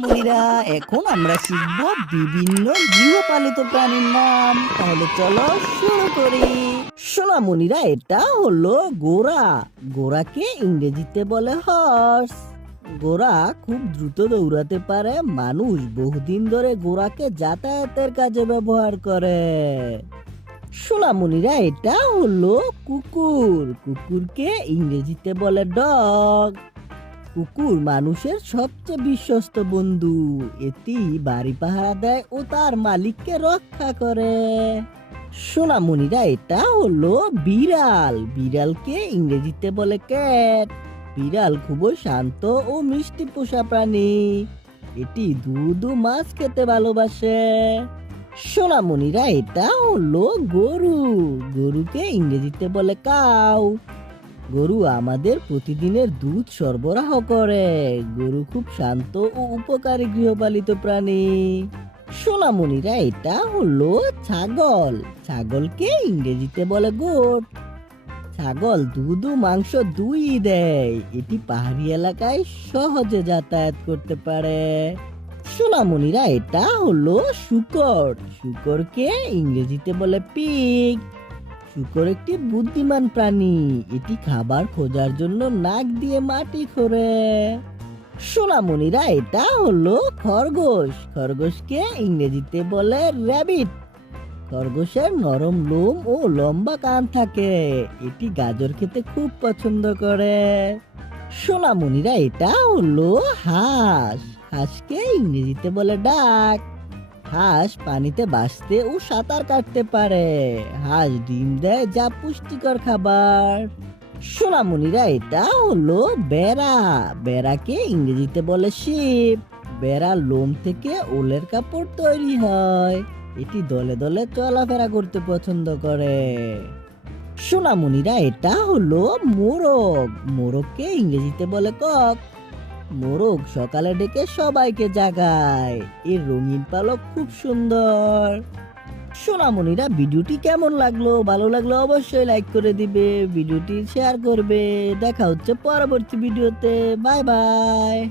সোনামণিরা, এখন আমরা শিখব বিভিন্ন গৃহপালিত প্রাণীর নাম। তাহলে চলো শুরু করি। সোনামণিরা, এটা হলো ঘোড়া। ঘোড়াকে ইংরেজিতে বলে হর্স। ঘোড়া খুব দ্রুত দৌড়াতে পারে। মানুষ বহুদিন ধরে ঘোড়াকে যাতায়াতের কাজে ব্যবহার করে। সোনামণিরা, এটা হলো কুকুর। কুকুরকে ইংরেজিতে বলে ডগ। কুকুর মানুষের সবচেয়ে বিশ্বস্ত বন্ধু। এটি বাড়ি পাহারা দেয় ও তার মালিককে রক্ষা করে। সোনামণিরা, এটা হলো বিড়াল। বিড়ালকে ইংরেজিতে বলে ক্যাট। বিড়াল খুবই শান্ত ও মিষ্টি পোষা প্রাণী। এটি দুধ ও মাছ খেতে ভালোবাসে। সোনামণিরা, এটা হলো গরু। গরুকে ইংরেজিতে বলে কাউ। গরু আমাদের প্রতিদিনের দুধ সরবরাহ করে। গরু খুব শান্ত ও উপকারী গৃহপালিত প্রাণী। সোনামণিরা, এটা হলো ছাগল। ছাগলকে ইংরেজিতে বলে গোট। ছাগল দুধ ও মাংস দুই দেয়। এটি পাহাড়ি এলাকায় সহজে যাতায়াত করতে পারে। সোনামণিরা, এটা হলো শূকর। শূকরকে ইংরেজিতে বলে পিগ। শূকর একটি বুদ্ধিমান প্রাণী। এটি খাবার খোঁজার জন্য নাক দিয়ে মাটি খোঁড়ে। সোনামণিরা, এটা হলো খরগোশ। খরগোশকে ইংরেজিতে বলে র্যাবিট। খরগোশের নরম লোম ও লম্বা কান থাকে। এটি গাজর খেতে খুব পছন্দ করে। সোনামণিরা, এটা হলো হাঁস। হাঁসকে ইংরেজিতে বলে ডাক। হাঁস পানিতে ভাসতে ও সাঁতার কাটতে পারে। হাঁস ডিম দেয়, যা পুষ্টিকর খাবার। সোনামণিরা, এটা হলো বেড়া। বেড়াকে ইংরেজিতে বলে শিপ। বেড়ার লোম থেকে উলের কাপড় তৈরি হয়। এটি দলে দলে চলাফেরা করতে পছন্দ করে। সোনামণিরা, এটা হলো মোরগ। মোরগকে ইংরেজিতে বলে কক। মোরগ সকালে ডেকে সবাইকে জাগায়। এর রঙিন পালক খুব সুন্দর। সোনামণিরা, ভিডিওটি কেমন লাগলো? ভালো লাগলো অবশ্যই লাইক করে দিবে, ভিডিওটি শেয়ার করবে। দেখা হচ্ছে পরবর্তী ভিডিওতে। Bye bye.